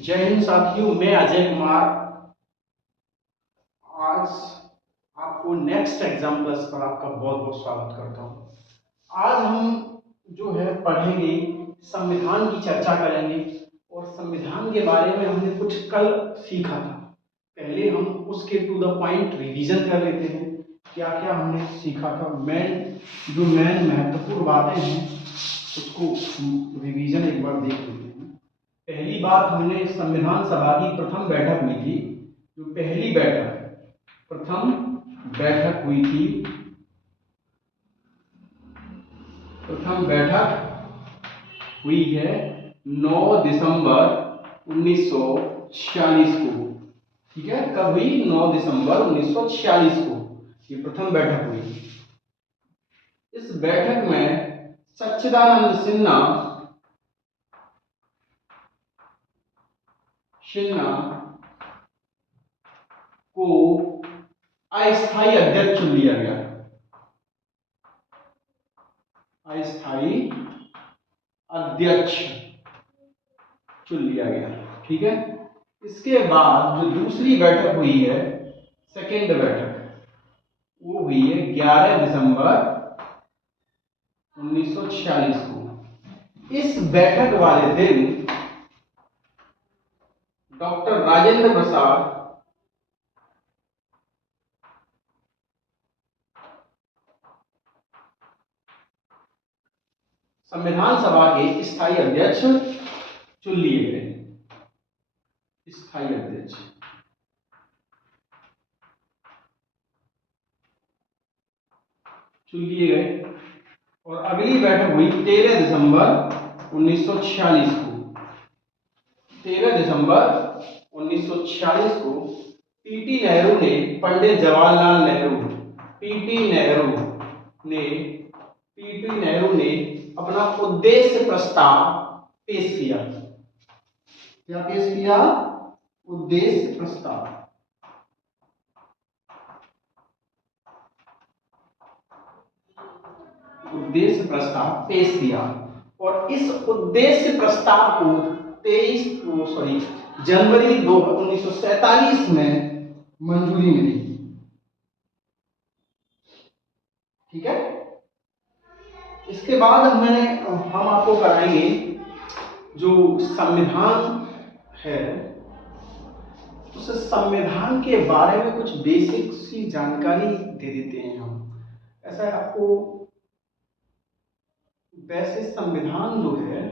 जय हिंद साथियों, मैं अजय कुमार आज आपको नेक्स्ट एग्जाम प्लस पर आपका बहुत बहुत स्वागत करता हूं। आज हम जो है पढ़ेंगे, संविधान की चर्चा करेंगे और संविधान के बारे में हमने कुछ कल सीखा था। पहले हम उसके टू द पॉइंट रिवीजन कर लेते हैं, क्या क्या हमने सीखा था। मेन महत्वपूर्ण बातें हैं उसको रिवीजन एक बार देख लेते हैं। पहली बात, हमने संविधान सभा की प्रथम बैठक हुई थी। जो पहली प्रथम बैठक हुई थी, प्रथम बैठक हुई है 9 दिसंबर 1946 को। ठीक है, कब हुई? 9 दिसंबर 1946 को ये प्रथम बैठक हुई। इस बैठक में सच्चिदानंद सिन्हा को अस्थायी अध्यक्ष चुन लिया गया। अस्थायी अध्यक्ष चुन लिया गया। ठीक है, इसके बाद जो दूसरी बैठक हुई है, सेकेंड बैठक, वो हुई है 11 दिसंबर 1946 को। इस बैठक वाले दिन डॉक्टर राजेंद्र प्रसाद संविधान सभा के स्थायी अध्यक्ष चुन लिए गए। स्थायी अध्यक्ष चुन लिए गए और अगली बैठक हुई 13 दिसंबर 1946 को। 13 दिसंबर 1946 को पीटी नेहरू ने, पंडित जवाहरलाल नेहरू, पीटी नेहरू ने अपना उद्देश्य प्रस्ताव पेश किया। क्या पेश किया? उद्देश्य प्रस्ताव। उद्देश्य प्रस्ताव पेश किया और इस उद्देश्य प्रस्ताव को जनवरी 1947 में मंजूरी मिली। ठीक है, इसके बाद हम आपको कराएंगे जो संविधान है, उस संविधान के बारे में कुछ बेसिक सी जानकारी दे देते हैं हम। ऐसा है आपको, वैसे संविधान जो है,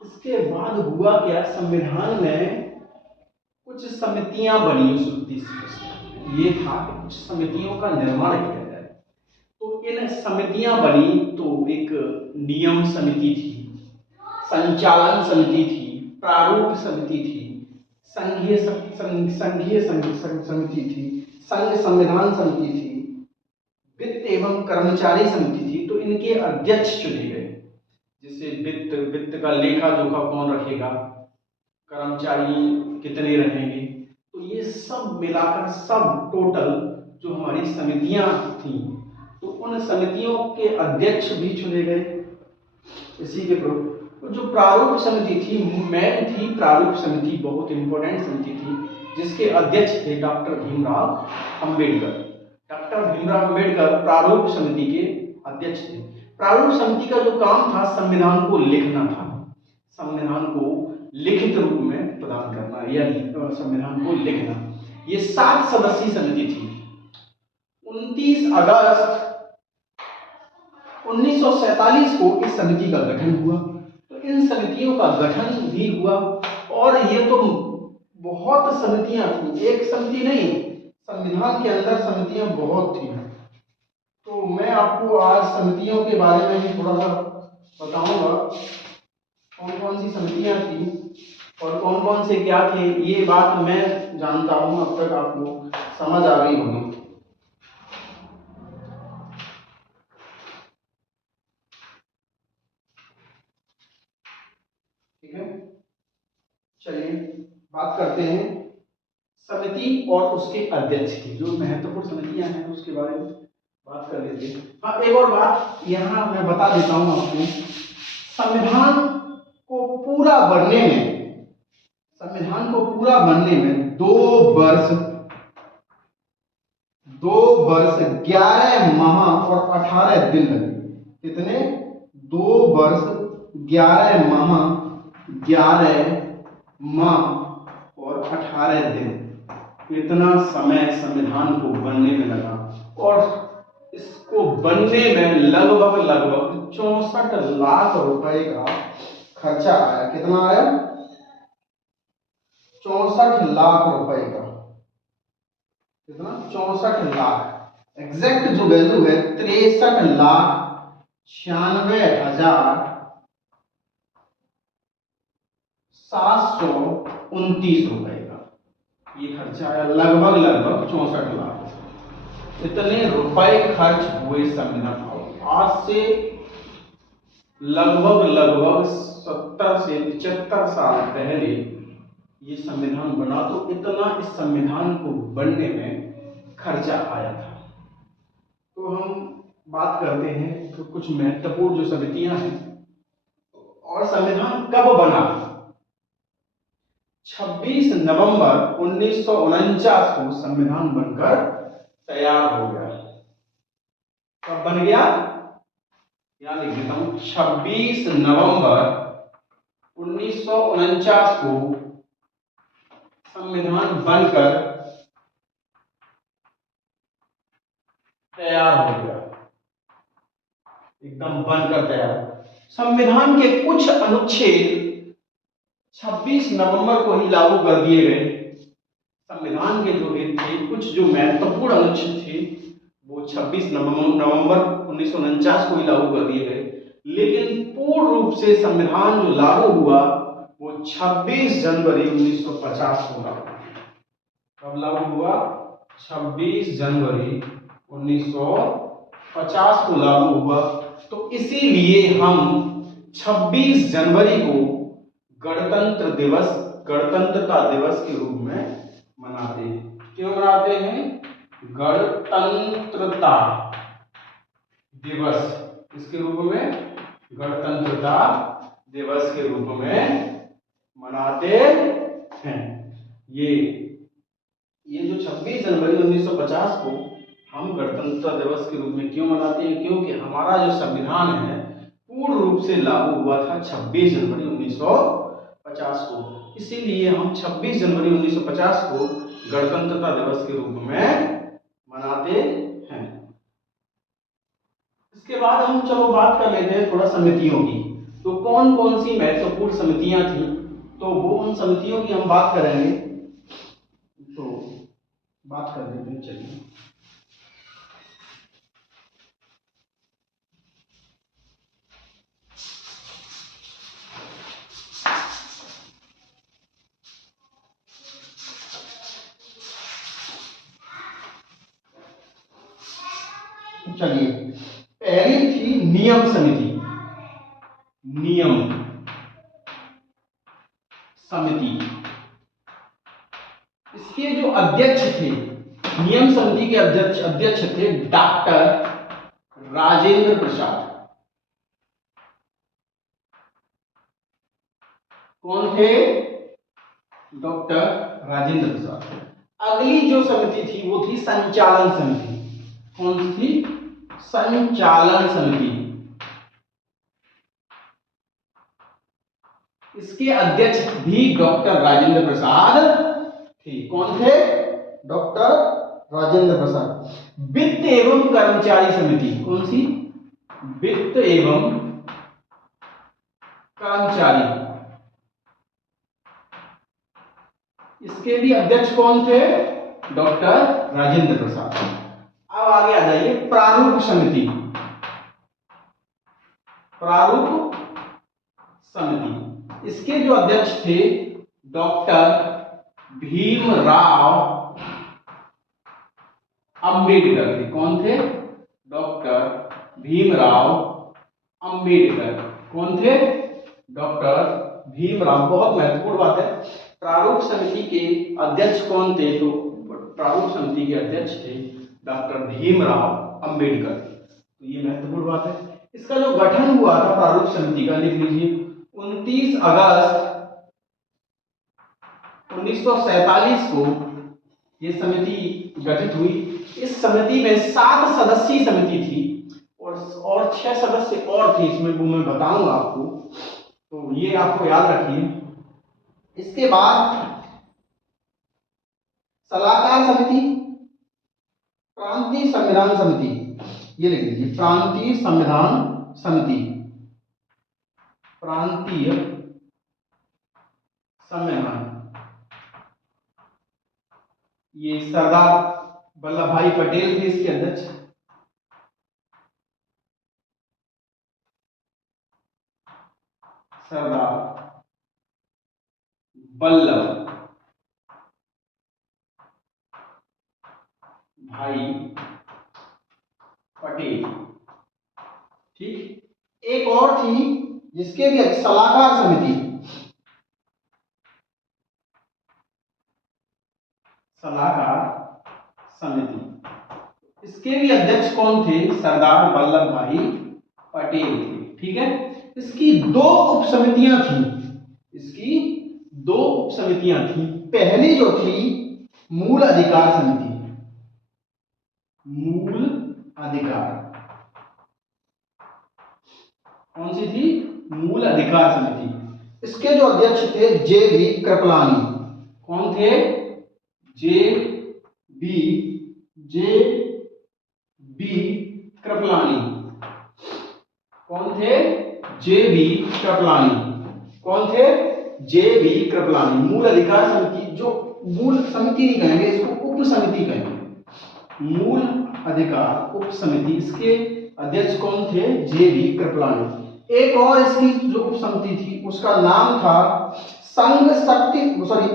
इसके बाद हुआ क्या, संविधान में कुछ समितियां बनी उस उद्देश्य। ये था कि कुछ समितियों का निर्माण किया जाए। तो इन समितियां बनी, तो एक नियम समिति थी, संचालन समिति थी, प्रारूप समिति थी, संघीय समिति थी, संघ संविधान समिति थी, वित्त एवं कर्मचारी समिति थी। तो इनके अध्यक्ष चुने गए। जैसे वित्त का लेखा जोखा कौन रखेगा, कर्मचारी कितने रहेंगे, तो ये सब मिलाकर सब टोटल जो हमारी समितियां थी, तो उन समितियों के अध्यक्ष भी चुने गए। इसी के जो प्रारूप समिति थी, मेन थी प्रारूप समिति, बहुत इंपॉर्टेंट समिति थी, जिसके अध्यक्ष थे डॉक्टर भीमराव अंबेडकर। डॉक्टर भीमराव अंबेडकर प्रारूप समिति के अध्यक्ष थे। प्रारूप समिति का जो काम था, संविधान को लिखना था, संविधान को लिखित रूप में प्रदान करना या संविधान को लिखना। ये 7 सदस्यीय समिति थी। 29 अगस्त 1947 को इस समिति का गठन हुआ। तो इन समितियों का गठन भी हुआ और ये तो बहुत समितियां थी, एक समिति नहीं, संविधान के अंदर समितियां बहुत थी। तो मैं आपको आज समितियों के बारे में भी थोड़ा सा बताऊंगा, कौन कौन सी समितियां थी और कौन कौन से क्या थे। ये बात मैं जानता हूं, अब तक आपको समझ आ गई होगी। ठीक है, चलिए बात करते हैं समिति और उसके अध्यक्ष की। जो महत्वपूर्ण समितियां हैं उसके बारे में बात कर लेते हैं। हाँ, एक और बात यहाँ मैं बता देता हूँ आपको, संविधान को पूरा बनने में संविधान को पूरा बनने में 2 वर्ष 11 माह और 18 दिन लगे। कितने? 2 वर्ष 11 माह और 18 दिन, इतना समय संविधान को बनने में लगा। और इसको बनने में लगभग 64 लाख रुपए का खर्चा आया। कितना आया? 64 लाख रुपए का। कितना? 64 लाख। एग्जैक्ट जो वैल्यू है 63,96,729 रुपए का ये खर्चा आया। लगभग 64 लाख। इतने रुपए खर्च हुए संविधान। आज से लगभग 70 से 75 साल पहले ये संविधान बना, तो इतना इस संविधान को बनने में खर्चा आया था। तो हम बात करते हैं तो कुछ महत्वपूर्ण जो समितियां हैं। और संविधान कब बना? 26 नवंबर 1949 को संविधान बनकर तैयार हो गया। कब बन गया? यहां लिख देता हूं, 26 नवंबर 1949 को संविधान बनकर तैयार हो गया। एकदम बनकर तैयार। संविधान के कुछ अनुच्छेद 26 नवंबर को ही लागू कर दिए गए। संविधान के जो थे कुछ जो महत्वपूर्ण अनुच्छेद थे वो 26 नवंबर 1949 को ही लागू कर दिए गए। लेकिन पूर्ण रूप से संविधान जो लागू हुआ वो 26 जनवरी 1950 को लागू। कब लागू हुआ? 26 जनवरी 1950 को लागू हुआ। तो इसीलिए हम 26 जनवरी को गणतंत्र दिवस, गणतंत्रता दिवस के रूप में मनाते हैं। क्यों मनाते हैं? गणतंत्रता दिवस इसके रूप में, गणतंत्रता दिवस के रूप में मनाते हैं। ये जो 26 जनवरी 1950 को हम गणतंत्र दिवस के रूप में क्यों मनाते हैं? क्योंकि हमारा जो संविधान है पूर्ण रूप से लागू हुआ था 26 जनवरी 1950 को। इसीलिए हम 26 जनवरी 1950 को गणतंत्रता दिवस के रूप में मनाते हैं। इसके बाद हम चलो बात कर लेते हैं थोड़ा समितियों की। तो कौन कौन सी महत्वपूर्ण समितियां थी, तो वो उन समितियों की हम बात करेंगे। तो बात कर लेते हैं, चलिए। चलिए, पहली थी नियम समिति। नियम समिति, इसके जो अध्यक्ष थे, नियम समिति के अध्यक्ष थे डॉक्टर राजेंद्र प्रसाद। कौन थे? डॉक्टर राजेंद्र प्रसाद। अगली जो समिति थी वो थी संचालन समिति। कौन सी? संचालन समिति। इसके अध्यक्ष भी डॉक्टर राजेंद्र प्रसाद थे। कौन थे? डॉक्टर राजेंद्र प्रसाद। वित्त एवं कर्मचारी समिति। कौन सी? वित्त एवं कर्मचारी। इसके भी अध्यक्ष कौन थे? डॉक्टर राजेंद्र प्रसाद। अब आगे आ जाइए प्रारूप समिति। प्रारूप समिति, इसके जो अध्यक्ष थे डॉक्टर भीमराव अंबेडकर थे। कौन थे? डॉक्टर भीमराव अंबेडकर। कौन थे? डॉक्टर भीमराव। बहुत महत्वपूर्ण बात है। प्रारूप समिति के अध्यक्ष कौन थे? तो प्रारूप समिति के अध्यक्ष थे डॉक्टर भीमराव अंबेडकर। तो ये महत्वपूर्ण बात है। इसका जो गठन हुआ था प्रारूप समिति का, लिख लीजिए, 29 अगस्त 1947 को ये समिति गठित हुई। इस समिति में 7 सदस्यीय समिति थी और 6 सदस्य और थे, इसमें वो मैं बताऊंगा आपको, तो ये आपको याद रखिए। इसके बाद सलाहकार समिति, प्रांतीय संविधान समिति, ये लिख लीजिए, प्रांतीय संविधान समिति, प्रांतीय संविधान, ये सरदार वल्लभ भाई पटेल थे इसके अध्यक्ष। सरदार वल्लभ भाई पटेल, ठीक। एक और थी जिसके भी सलाहकार समिति, सलाहकार समिति, इसके भी अध्यक्ष कौन थे? सरदार वल्लभ भाई पटेल थे, ठीक है। इसकी 2 उपसमितियां थी, इसकी 2 उपसमितियां थी। पहली जो थी मूल अधिकार समिति, मूल अधिकार, कौन सी थी? मूल अधिकार समिति। इसके जो अध्यक्ष थे जे.बी. कृपलानी, कौन थे? जे.बी. कृपलानी, कौन थे? जे.बी. कृपलानी, कौन थे? जे.बी. कृपलानी। मूल अधिकार समिति, जो मूल समिति नहीं कहेंगे, इसको उप समिति कहेंगे, मूल अधिकार उप समिति, इसके अध्यक्ष कौन थे? जे.बी. कृपलानी। एक और इसकी जो उप समिति थी उसका नाम था अल्पसंख्यक उप समिति,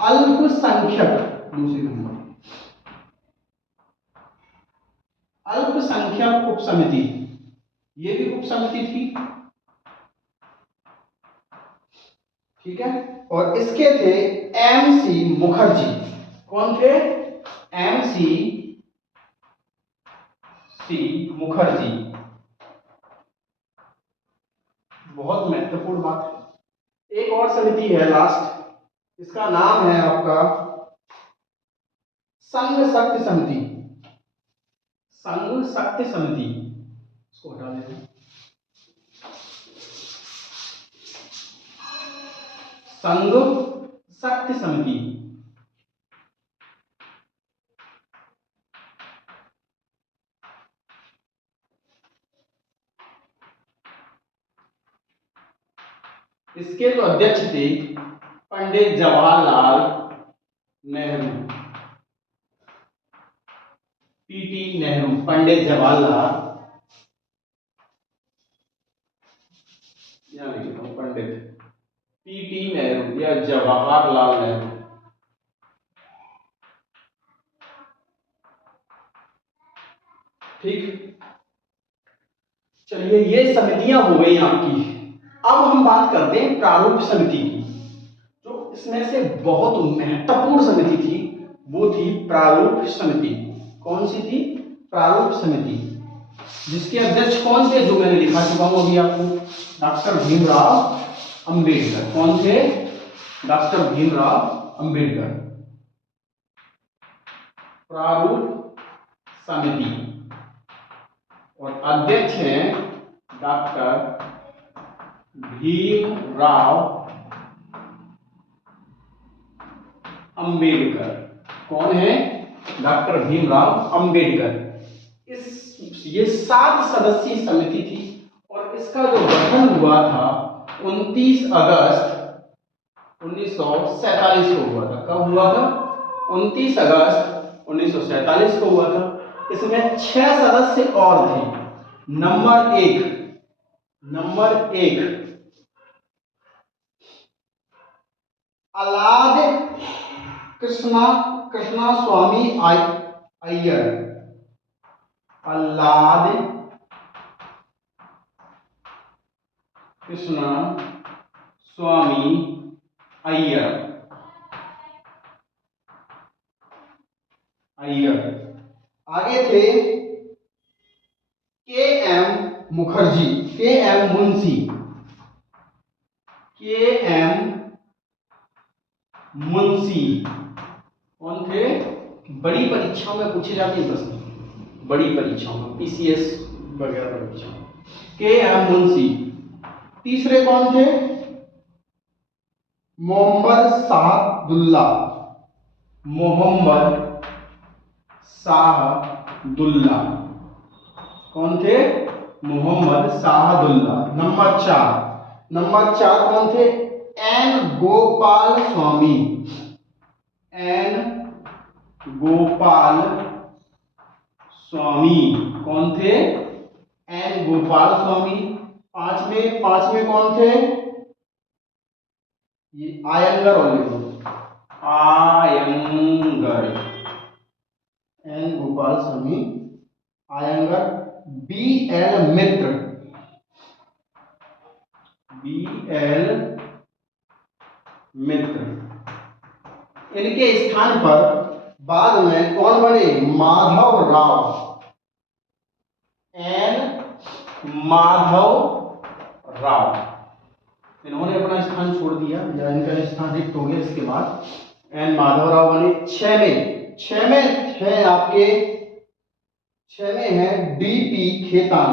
अल्पसंख्यक, दूसरी नंबर अल्पसंख्यक उप समिति, ये भी उप समिति थी, ठीक है। और इसके थे एम.सी. मुखर्जी, कौन थे? एम.सी. मुखर्जी। बहुत महत्वपूर्ण बात है। एक और समिति है लास्ट, इसका नाम है आपका संघ शक्ति समिति, संघ शक्ति समिति, इसको हटा देते हैं। संघ शक्ति समिति, इसके जो अध्यक्ष थे पंडित जवाहरलाल नेहरू, पीटी नेहरू, पंडित जवाहरलाल, यहां लिख देता हूं, पंडित पीटी नेहरू या जवाहरलाल नेहरू, ठीक। चलिए, ये समितियां हो गई आपकी। अब हम बात करते हैं प्रारूप समिति की। जो इसमें से बहुत महत्वपूर्ण समिति थी वो थी प्रारूप समिति। कौन सी थी? प्रारूप समिति, जिसके अध्यक्ष कौन थे? जो मैंने लिखा चुका हूं अभी आपको, डॉक्टर भीमराव अंबेडकर। कौन थे? डॉक्टर भीमराव अंबेडकर। प्रारूप समिति और अध्यक्ष हैं डॉक्टर भीमराव अंबेडकर। कौन है? डॉक्टर भीमराव अंबेडकर। ये 7 सदस्यीय समिति थी और इसका जो गठन हुआ था 29 अगस्त 1947 को हुआ था। कब हुआ था? 29 अगस्त 1947 को हुआ था। इसमें 6 सदस्य और थे। नंबर एक अलाद कृष्णा स्वामी अय्यर, अल्लाद कृष्णा स्वामी अय्यर। आगे थे KM. Mukherjee, KM. Munshi, KM. Munshi. कौन थे? बड़ी परीक्षाओं में पूछे जाते हैं प्रश्न, बड़ी परीक्षाओं में, पीसीएस वगैरह परीक्षा। के एम मुंशी। तीसरे कौन थे? मोहम्मद शाहदुल्ला। मोहम्मद शाहदुल्ला। कौन थे? मोहम्मद शाहदुल्ला। नंबर चार कौन थे? एन गोपाल स्वामी। एन गोपाल स्वामी। कौन थे? एन गोपाल स्वामी। पांचवें कौन थे? ये आयंगर और लिखो, Iyengar. N Gopal Swami, Iyengar. B L मित्र। बी एल मित्र। इनके स्थान पर बाद में कौन बने? माधव राव। एन माधव राव। इन्होंने अपना स्थान छोड़ दिया या इनका स्थान रिक्त हो गया। इसके बाद एन माधव राव बने। छह में है आपके, छह में है डीपी खेतान।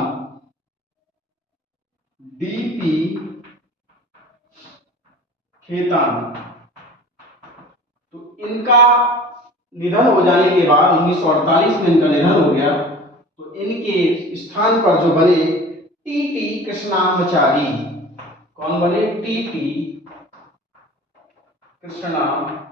डीपी खेतान। तो इनका निधन हो जाने के बाद 1948 में इनका निधन हो गया, तो इनके स्थान पर जो बने टीटी कृष्णामचारी। कौन बने? टीटी कृष्णामचारी।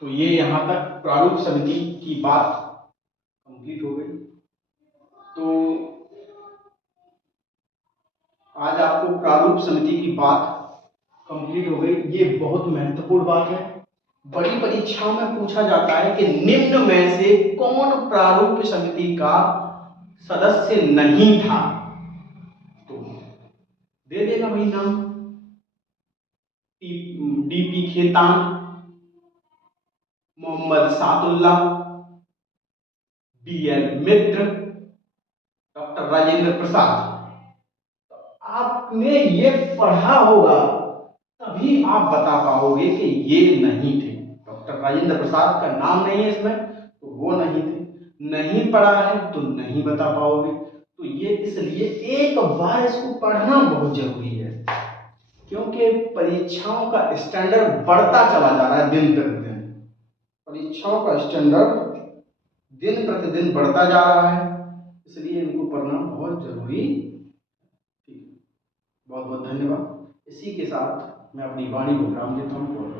तो ये यहां तक प्रारूप समिति की बात कंप्लीट हो गई। तो आज आपको प्रारूप समिति की बात कंप्लीट हो गई। ये बहुत महत्वपूर्ण बात है। बड़ी परीक्षाओं में पूछा जाता है कि निम्न में से कौन प्रारूप समिति का सदस्य नहीं था, तो दे देगा भाई नाम। डीपी खेतान, मोहम्मद शाहदुल्ला, बीएल मित्र, डॉक्टर राजेंद्र प्रसाद। आपने ये पढ़ा होगा तभी आप बता पाओगे कि ये नहीं थे। डॉक्टर राजेंद्र प्रसाद का नाम नहीं है इसमें, तो वो नहीं थे। नहीं पढ़ा है तो नहीं बता पाओगे। तो ये इसलिए एक बार इसको पढ़ना बहुत जरूरी है, क्योंकि परीक्षाओं का स्टैंडर्ड बढ़ता चला जा रहा है दिन प्रतिदिन। परीक्षाओं का स्टैंडर्ड दिन प्रतिदिन बढ़ता जा रहा है, इसलिए इनको पढ़ना बहुत जरूरी। ठीक है, बहुत बहुत धन्यवाद। इसी के साथ मैं अपनी वाणी को विराम देता हूँ।